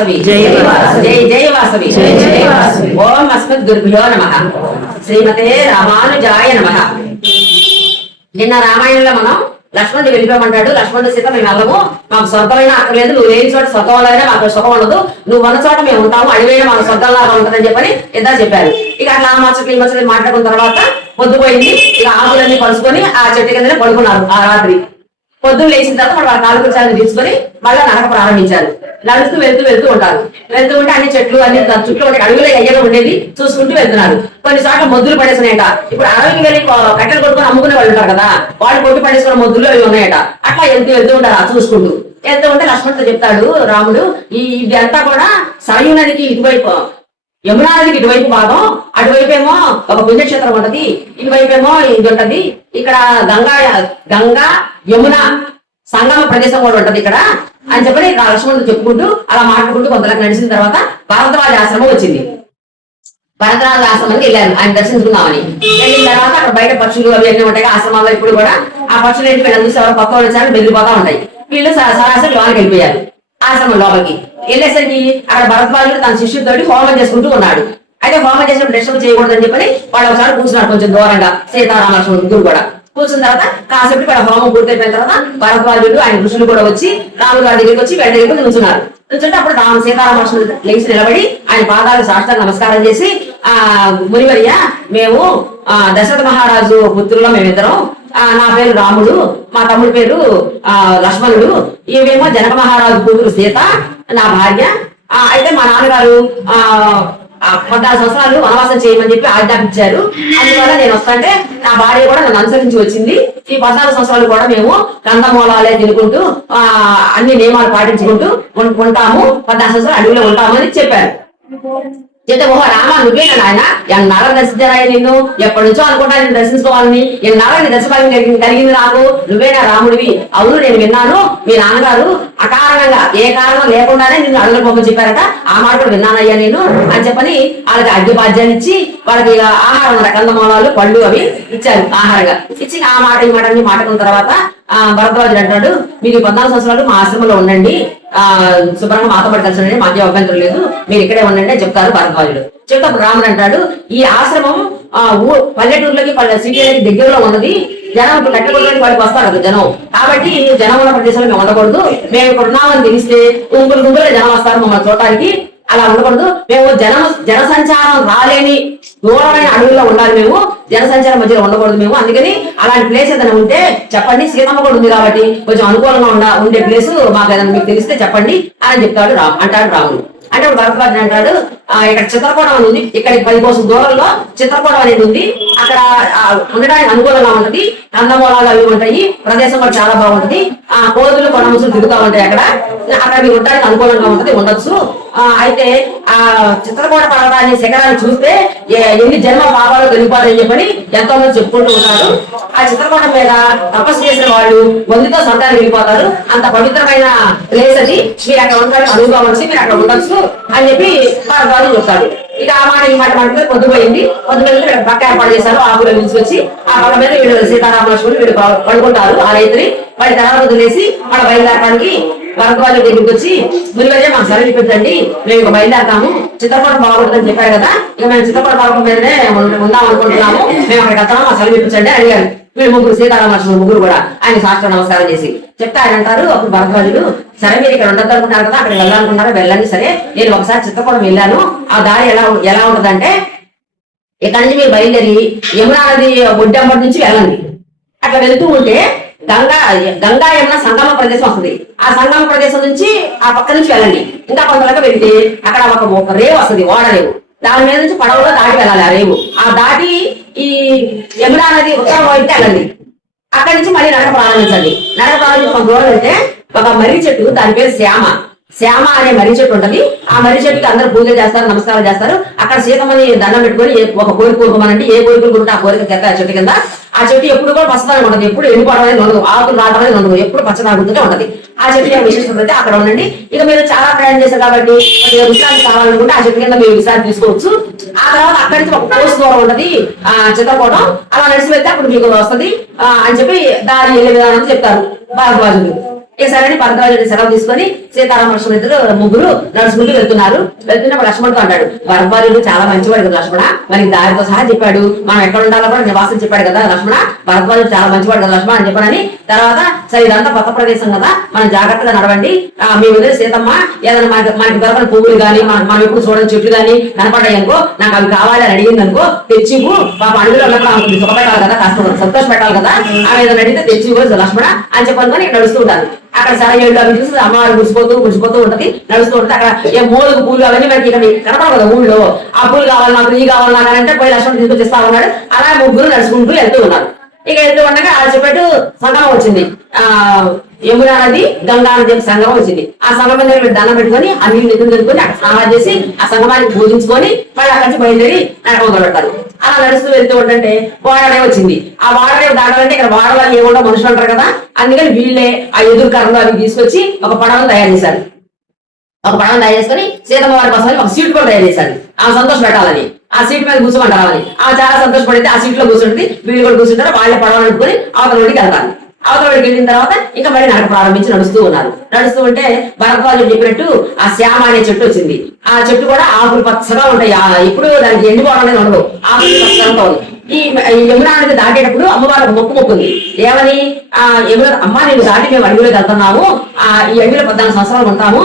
వాసవి జై జై వాసవి ఓం అస్మద్ గురుభ్యో నమః శ్రీమతే రామానుజాయ నమః. నిన్న రామాయణంలో మనం లక్ష్మణుడు వెళ్ళిపోమంటాడు. లక్ష్మణుడు సీత మేము వెళ్ళము, మాకు స్వర్గమైనా అక్కర్లేదు, నువ్వు లేని చోట స్వర్గంలోనే మాకు సుఖం ఉండదు, నువ్వు ఉన్న చోట మేము ఉంటాము, అడివైనా మాకు స్వర్గంలాగా ఉంటుందని చెప్పని ఇద్దరు చెప్పారు. ఇక అట్లా మచ్చట్లు ఈ మచ్చట్లు మాట్లాడుకున్న తర్వాత పొద్దుపోయింది. ఇక ఆకులన్నీ కలుసుకొని ఆ చెట్టు కిందనే పడుకున్నారు. ఆ రాత్రి పొద్దున్న లేచిన తర్వాత వాళ్ళ నాలుగు కూర్చాలను తీసుకొని మళ్ళీ నడక ప్రారంభించారు. నడుస్తూ వెళ్తూ ఉంటారు. వెళ్తూ ఉంటే అన్ని చెట్లు అన్ని చుట్టూ ఉంటే అడవిలో అయ్యగా ఉండేది చూసుకుంటూ వెళ్తున్నారు. కొన్ని చోట్ల మొద్దులు పడేసినాయట. ఇప్పుడు అడవికి వెళ్ళి కట్టెలు కొట్టుకొని అమ్ముకునే వాళ్ళు ఉంటారు కదా, వాళ్ళు కొట్టి పడేసుకున్న మొద్దులు అవి ఉన్నాయట. అట్లా వెళ్తూ ఉంటారు చూసుకుంటూ. వెళ్తూ ఉంటే లక్ష్మణుడితో చెప్తాడు రాముడు, ఇది అంతా కూడా సరయూ నదికి ఇటువైపు, యమునా నదికి ఇటువైపు భాగం, అటువైపు ఏమో ఒక పుణ్యక్షేత్రం ఉంటది, ఇటువైపు ఏమో ఇది ఉంటది, ఇక్కడ గంగా యమున సంగమ ప్రదేశం కూడా ఉంటది ఇక్కడ అని చెప్పి లక్ష్మణుడు చెప్పుకుంటూ అలా మాట్లాడుకుంటూ కొంతలకు నడిచిన తర్వాత భరద్వాజ ఆశ్రమం వచ్చింది. భరద్వాజ ఆశ్రమానికి వెళ్ళారు ఆయన దర్శించుకుందామని. వెళ్ళిన తర్వాత అక్కడ బయట పక్షులు అవి అన్నీ ఉంటాయి ఆశ్రమాల్లో. ఇప్పుడు కూడా ఆ పక్షులు ఏంటి వీళ్ళని చూసి ఎవరు కొత్త వాళ్ళు వచ్చారని బెదిరిపోతా ఉంటాయి. వీళ్ళు సరాసరి లోనికి వెళ్ళిపోయారు ఆశ్రమం లోపలికి. వెళ్ళేసరికి అక్కడ భరద్వాజుడు తన శిష్యుడితోటి హోమం చేసుకుంటూ ఉన్నాడు. అయితే హోమం చేసినప్పుడు డిస్టర్బ్ చేయకూడదని చెప్పని వాళ్ళు ఒకసారి కూర్చున్నారు కొంచెం దూరంగా. సీతారామ లక్ష్మణుడు ముగ్గురు కూడా కూర్చున్న తర్వాత కాసేపు ఇక్కడ హోమం పూర్తయిపోయిన తర్వాత భరద్వాజుడు ఆయన ఋషులు కూడా వచ్చి రాముడు గారి దగ్గరికి వచ్చి వీళ్ళ దగ్గరికి నిల్చున్నారు. నిల్చుంటే అప్పుడు సీతారామ లక్ష్మణుడు లేచి నిలబడి ఆయన పాదాలు సాష్టాంగ నమస్కారం చేసి, మునివర్య మేము దశరథ మహారాజు పుత్రుల్లో మేమిద్దరం, నా పేరు రాముడు, మా తమ్ముడి పేరు లక్ష్మణుడు, ఇవేమో జనక మహారాజు కూతురు సీత నా భార్య. అయితే మా నాన్నగారు 14 సంవత్సరాలు వనవాసం చేయమని చెప్పి ఆజ్ఞాపించారు. అందువల్ల నేను వస్తాంటే నా భార్య కూడా నన్ను అనుసరించి వచ్చింది. ఈ 14 సంవత్సరాలు కూడా మేము కందమూలాలే తినుకుంటూ అన్ని నియమాలు పాటించుకుంటూ ఉంటాము, 14 సంవత్సరాలు అడవిలో ఉంటాము అని చెప్పారు. చెప్తే ఓహో రామా నువ్వేనా నాయన, ఎన్నాళ్ళని దర్శించారాయ నిన్ను, ఎప్పటి నుంచో అనుకుంటా నేను దర్శించుకోవాలని, ఎన్నాళ్ళని దర్శనం కలిగింది నాకు, నువ్వేనా రాముడివి? అవును నేను విన్నాను, మీ నాన్నగారు అకారణంగా ఏ కారణం లేకుండానే నిన్ను అడవుల పొమ్మ చెప్పారట, ఆ మాట కూడా విన్నానయ్యా నేను అని చెప్పని వాళ్ళకి అగ్గిపాద్యాన్ని ఇచ్చి వాళ్ళకి ఆహారం కందమూలాలు పళ్ళు అవి ఇచ్చారు ఆహారంగా. ఇచ్చి ఆ మాట ఈ మాట అన్ని మాట్లాడుకున్న తర్వాత భరద్వాజుడు అంటాడు, మీకు 14 సంవత్సరాలు మా ఆశ్రమంలో ఉండండి, శుభ్రంగా మాతో పడి కలిసి ఉండండి, మాకే అభ్యంతరం లేదు, మీరు ఇక్కడే ఉండండి అని చెప్తారు భరద్వాజుడు. చెప్తాప్పుడు రాముడు అంటాడు, ఈ ఆశ్రమం పల్లెటూరులకి సిటీలకి దగ్గరలో ఉన్నది, జనం కట్టెకొట్టడానికి వాళ్ళకి వస్తారు కదా జనం, కాబట్టి జనం ఉన్న ప్రదేశంలో మేము ఉండకూడదు, మేము ఇక్కడ ఉన్నామని తెలిస్తే గుంపులు జనం వస్తారు మమ్మల్ని చూడటానికి, అలా ఉండకూడదు, మేము జనసంచారం రాలేని దూరమైన అడవుల్లో ఉండాలి, మేము జనసంచారం మధ్యలో ఉండకూడదు మేము, అందుకని అలాంటి ప్లేస్ ఏదైనా ఉంటే చెప్పండి, సీతమ్మ కూడా ఉంది కాబట్టి కొంచెం అనుకూలంగా ఉండే ప్లేస్ మాకు ఏదైనా మీకు తెలిస్తే చెప్పండి అని చెప్తాడు అంటాడు రాముడు. అంటే భరద్వాజుడు అంటాడు, ఇక్కడ చిత్రకూటం అని ఉంది, ఇక్కడికి 10 కోసం దూరంలో చిత్రకూటం అనేది ఉంది, అక్కడ ఉండడానికి అనుకూలంగా ఉంటది, కందమూలాలు అవి ఉంటాయి, ప్రదేశం కూడా చాలా బాగుంటది, కోతులు కొనముసులు తిరుగుతూ ఉంటాయి, అక్కడ మీరు ఉండడానికి అనుకూలంగా ఉంటది, ఉండొచ్చు. అయితే ఆ చిత్రకూట పర్వతాన్ని శిఖరాన్ని చూస్తే ఎన్ని జన్మ పాపాలు తొలిపోతాయని చెప్పని ఎంతో మంది చెప్పుకుంటూ ఉంటారు. ఆ చిత్రకూటం మీద తపస్సు చేసిన వాళ్ళు వందితో స్వర్గానికి వెళ్ళిపోతారు, అంత పవిత్రమైన ప్లేస్ అది, మీరు అక్కడ ఉండడానికి అనువుగా ఉంటుంది, మీరు అక్కడ ఉండొచ్చు అని చెప్పి భరద్వాజుడు చెప్తాడు. ఇక ఆ మాట ఈ మాట మాట్లాడితే పొద్దుపోయింది. పొద్దుపోయింది పక్క ఏర్పాటు చేశారు, ఆకులు తీసుకొచ్చి ఆ పక్క మీద వీళ్ళు సీతారామ లక్ష్మణుడు వీళ్ళు పడుకుంటారు. ఆ రైతుని వాడి తర్వాత వదిలేసి వాళ్ళ బయలుదేరడానికి భరద్వాజుడి దగ్గరికి వచ్చి, మునివర్య మాకు సరే పెట్టండి, మేము ఇక బయలుదేరతాము, చిత్రపటం బాగుంటుందని చెప్పారు కదా, ఇక మేము చిత్రపట పర్వతం మీదనే ఉందాం అనుకుంటున్నాము, మేము అక్కడికి వస్తాము, మాకు సరే ఇప్పించండి అడిగారు. వీళ్ళు ముగ్గురు సీతారామ లక్ష్మణుడు ముగ్గురు కూడా ఆయన శాస్త్ర నమస్కారం చేసి చెప్తే ఆయన అంటారు, అప్పుడు భరద్వాజుడు సరే మీరు ఇక్కడ ఉండద్దు అనుకుంటారు కదా, అక్కడికి వెళ్ళాలనుకుంటారా వెళ్ళండి, సరే నేను ఒకసారి చిత్రకూటం వెళ్ళాను, ఆ దారి ఎలా ఉంటదంటే ఇక్కడ నుంచి మీరు బయలుదేరి యమునా నది ఒడ్డంబడి నుంచి వెళ్ళండి, అట్లా వెళ్తూ ఉంటే గంగా యమున సంగమ ప్రదేశం వస్తుంది, ఆ సంగమ ప్రదేశం నుంచి ఆ పక్క నుంచి వెళ్ళండి, ఇంకా కొంతవరకు వెళ్తే అక్కడ ఒక రేవు వస్తుంది, ఓడ రేవు, దాని మీద నుంచి పడవలో దాటి వెళ్ళాలి, ఆ రేవు ఆ దాటి ఈ యమునా నది ఉత్తరం వైపు వెళ్ళండి, అక్కడి నుంచి మళ్ళీ నడక ప్రారంభించండి. నడక ప్రారంభించి కొంత దూరం వెళ్తే ఒక మర్రి చెట్టు, దాని పేరు శ్యామ అనే మర్రి చెట్టు ఉంటది, ఆ మర్రి చెట్టుకి అందరూ పూజ చేస్తారు, నమస్కారం చేస్తారు. అక్కడ సీతమ్మని దండం పెట్టుకొని ఒక కోరిక కోరుకోమనండి, ఏ కోరికలు ఉంటే ఆ కోరిక తెస్తారు చెట్టు కింద. ఆ చెట్టు ఎప్పుడు కూడా పచ్చదనం ఉండదు, ఎప్పుడు ఎండిపోవడం అనేది ఉండదు, ఆకులు రావడం అనేది ఉండదు, ఎప్పుడు పచ్చదాగుతూనే ఉంటది. ఆ చెట్టు విశేషత అయితే అక్కడ ఉండండి. ఇక మీరు చాలా ప్రయాణం చేశారు కాబట్టి విశ్రాంతి కావాలనుకుంటే ఆ చెట్టు కింద మీరు విశ్రాంతి తీసుకోవచ్చు. ఆ తర్వాత అక్కడి నుంచి ఒక కోర్సు దూరం ఉంటది చిత్రకూటం, అలా నడిచి వెళ్తే అప్పుడు మీకు వస్తుంది అని చెప్పి దారి వెళ్ళే విధానం చెప్తారు భరద్వాజుడు. ఇక సరే భరద్వాజుడు సెలవు తీసుకొని సీతారామ లక్ష్మణ ఇద్దరు ముగ్గురు నడుచుకుంటూ వెళ్తున్నప్పుడు లక్ష్మణుడితో అంటాడు, భరద్వాజుడు చాలా మంచివాడు కదా లక్ష్మణ, మరి దారితో సహా చెప్పాడు, మనం ఎక్కడ ఉండాలో కూడా నివాసం చెప్పాడు కదా లక్ష్మణ, భరద్వాజుడు చాలా మంచివాడు కదా లక్ష్మణ అని చెప్పానని. తర్వాత సరే ఇదంతా కొత్త ప్రదేశం కదా, మనం జాగ్రత్తగా నడవండి, మీ వదిలే సీతమ్మ ఏదైనా మనకి దొరకని పువ్వులు కానీ మనం ఎప్పుడు చూడని చెట్లు కానీ కనపడ్డాయి అనుకో, నాకు అవి కావాలి అని అడిగింది అనుకో, తెచ్చివు, పాప అడుగులో ఉన్నప్పుడు ఆమె సుఖ పెట్టాలి కదా, కాస్త సంతోష పెట్టాలి కదా, ఆమె ఏదైనా అడిగితే తెచ్చివు లక్ష్మణ అని చెప్పాలని నడుస్తూ ఉంటాను. అక్కడ సరే ఏళ్ళు అవి చూసి అమ్మవారు గుడిసిపోతూ ఉంటది, నడుస్తూ ఉంటుంది. అక్కడ ఏ మూలకు పూలు అవన్నీ మనకి ఇక్కడ కనపడవు కదా ఊళ్ళో, ఆ పూలు కావాలి నాకు, ఈ కావాలి నాకు అంటే పోయి లక్ష్మణ్ తీసుకొచ్చిస్తా ఉన్నాడు. అలా ముగ్గురు నడుచుకుంటూ వెళ్తూ ఉన్నారు. ఇక వెళ్తూ ఉండగా ఆ చెప్పేట్టు సంగమం వచ్చింది, యమునా నది గంగా నది సంగమం వచ్చింది. ఆ సంగమం దగ్గర దండం పెట్టుకొని ఆ నీళ్ళు నిధులు తెలుసుకొని అక్కడ స్నానాలు చేసి ఆ సంగమానికి పూజించుకొని మళ్ళీ అక్కడి నుంచి బయలుదేరి నడక మొదలుపెడతారు. అలా నడుస్తూ వెళ్తూ ఉంటుంటే వాడనే వచ్చింది. ఆ వాడనే దాటాలంటే ఇక్కడ వాడవాళ్ళు ఏమో మనుషులు అంటారు కదా, అందుకని వీళ్ళే ఆ ఎదురు కర్రలు అవి తీసుకొచ్చి ఒక పడవను తయారు చేశారు. ఒక పడవను తయారు చేసుకొని సీతమ్మ వారి కోసం ఒక సీట్ కూడా తయారు చేశారు, ఆమె సంతోషం పెట్టాలని. ఆ సీట్ మీద కూర్చోమంటారని ఆ చాలా సంతోషపడితే ఆ సీట్ లో కూర్చుంటుంది, వీళ్ళు కూడా కూర్చుంటారు. వాళ్ళే పడవలు అనుకుని అవతల ఒడికి వెళ్తారు. అవతల ఒడికి వెళ్ళిన తర్వాత ఇంకా మళ్ళీ నడక ప్రారంభించి నడుస్తూ ఉన్నారు. నడుస్తూ ఉంటే భరద్వాజుడు చెప్పినట్టు ఆ శ్యామ అనే చెట్టు వచ్చింది. ఆ చెట్టు కూడా ఆకులు పచ్చగా ఉంటాయి, ఎప్పుడు దానికి ఎండిపోవడం అనేది ఉండదు, ఆకులు పచ్చగా ఉంటుంది. ఈ యమునా నది దాటేటప్పుడు అమ్మవారు మొక్కుంది, ఏమని యమున అమ్మ నేను దాటి మేము అడవిలోకి వెళ్తున్నాము, ఈ అడవిలో 14 సంవత్సరాలు ఉంటాము,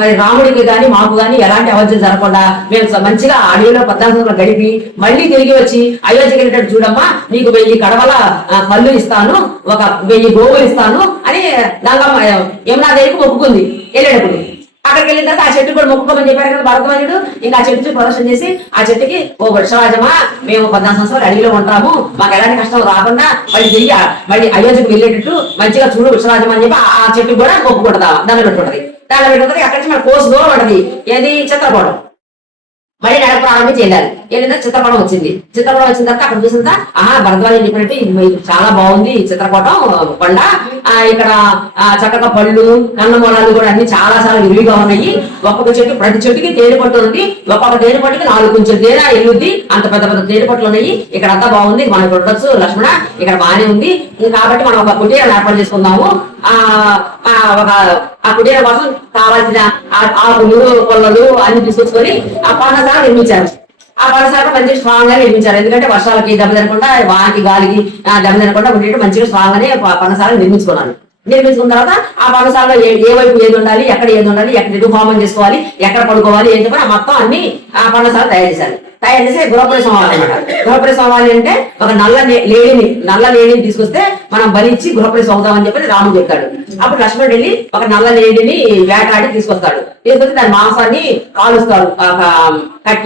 మరి రాముడికి గాని మాకు గాని ఎలాంటి అవంచన జరగకుండా మేము మంచిగా అడవిలో 14 సంవత్సరాలు గడిపి మళ్ళీ తిరిగి వచ్చి అయోధ్యకి వెళ్ళేటట్టు చూడమ్మా, నీకు 1000 కడవల కళ్ళు ఇస్తాను, ఒక 1000 గోవులు ఇస్తాను అని గంగమ్మ యమునాదేవికి మొక్కుకుంది. వెళ్ళేటప్పుడు అక్కడికి వెళ్ళిన తర్వాత ఆ చెట్టు కూడా మొక్కుకోమని చెప్పారు కదా భరద్వాజుడు. ఇంకా ఆ చెట్టు ప్రదర్శన చేసి ఆ చెట్టుకి, ఓ వృక్షరాజమా మేము 14 సంవత్సరాలు అడవిలో ఉంటాము, మాకు ఎలాంటి కష్టం రాకుండా మళ్ళీ అయోధ్యకు వెళ్ళేటట్టు మంచిగా చూడు వృక్షరాజమా అని చెప్పి ఆ చెట్టు కూడా మొక్కుకుంటుందా, దండ పెట్టుకుంటది. దండ పెట్టుకుంటది. అక్కడి నుంచి మన కోసు దూరం ఉంటది, ఏది చిత్రకూటం. మళ్ళీ నడక ప్రారంభించి వెళ్ళాలి. ఏంటంటే చిత్రపటం వచ్చింది. చిత్రపటం వచ్చిన తర్వాత అక్కడ చూసిన తర్వాత భరద్వాజుడు చెప్పినట్టు ఇది చాలా బాగుంది చిత్రపటం కొండ, ఇక్కడ చక్కగా పళ్ళు కన్నమూలాలు కూడా అన్ని చాలా విరివిగా ఉన్నాయి. ఒక్కొక్క చెట్టు ప్రతి చెట్టుకి తేనె పట్టు ఉంది, ఒక్కొక్క తేనె పట్టుకి 4 కొంచెం తేనె ఎల్లుద్ది, అంత పెద్ద పెద్ద తేనె పట్లు ఉన్నాయి. ఇక్కడ అంతా బాగుంది, మనకు ఉండొచ్చు లక్ష్మణ, ఇక్కడ బాగానే ఉంది, కాబట్టి మనం ఒక కుటీరం ఏర్పాటు చేసుకుందాము. ఆ కుటీరం కోసం కావాల్సిన ఆకులు పొల్లలు అన్ని తీసుకొచ్చుకొని ఆ పర్ణశాల నిర్మించారు. ఆ పర్ణశాల మంచిగా స్ట్రాంగ్ గా నిర్మించారు, ఎందుకంటే వర్షాలకి దెబ్బ తినకుండా వానకి గాలికి దెబ్బ తినకుండా ఉండేట్టు మంచిగా స్ట్రాంగ్ గానే పర్ణశాల నిర్మించుకున్నాను. నిర్మించుకున్న తర్వాత ఆ పర్ణశాలలో ఏ వైపు ఏది ఉండాలి, ఎక్కడ ఏది ఉండాలి, ఎక్కడ ఎదుగు హోమం చేసుకోవాలి, ఎక్కడ పడుకోవాలి ఏం చెప్పి మొత్తం అన్ని ఆ పర్ణశాల తయారు చేశారు. తయారు చేసి గృహప్రవేశం అవ్వాలి అనమాట. గృహప్రవేశం అవ్వాలి అంటే ఒక నల్ల లేడీని తీసుకొస్తే మనం బలిచ్చి గృహప్రవేశం అవుతామని చెప్పి రాముడు చెప్పాడు. అప్పుడు లక్ష్మణుడు వెళ్ళి ఒక నల్ల లేడీని వేటాడి తీసుకొస్తాడు. తీసుకొచ్చి దాని మాంసాన్ని కాలుస్తారు,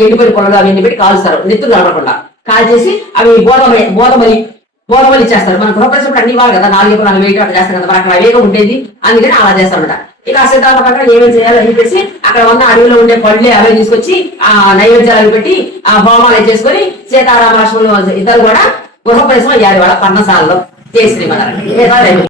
ఎండిపోయిన పొలంలో అవన్నీ పెట్టి కాలుస్తారు, నెత్తులు కనపడకుండా కాల్చేసి అవి బోధమలి ఇచ్చేస్తారు. మన గృహప్రవేశం అన్ని ఇవ్వాలి కదా, 4 ఎకరాలు 4 అట్లా చేస్తారు కదా, మనకు అవేగం ఉండేది, అందుకని అలా చేస్తారన్నమాట. ఇక ఆ సిద్ధాంత ప్రకారం ఏమేమి చేయాలి అని చెప్పేసి అక్కడ ఉన్న అడవిలో ఉండే పళ్ళే అవే తీసుకొచ్చి ఆ నైవేద్యాలు పెట్టి ఆ హోమాలు చేసుకొని సీతారామ లక్ష్మణులు ఇద్దరు కూడా గృహప్రవేశం అయ్యారు వాళ్ళ పర్ణశాలలో. జై శ్రీమన్నారాయణ.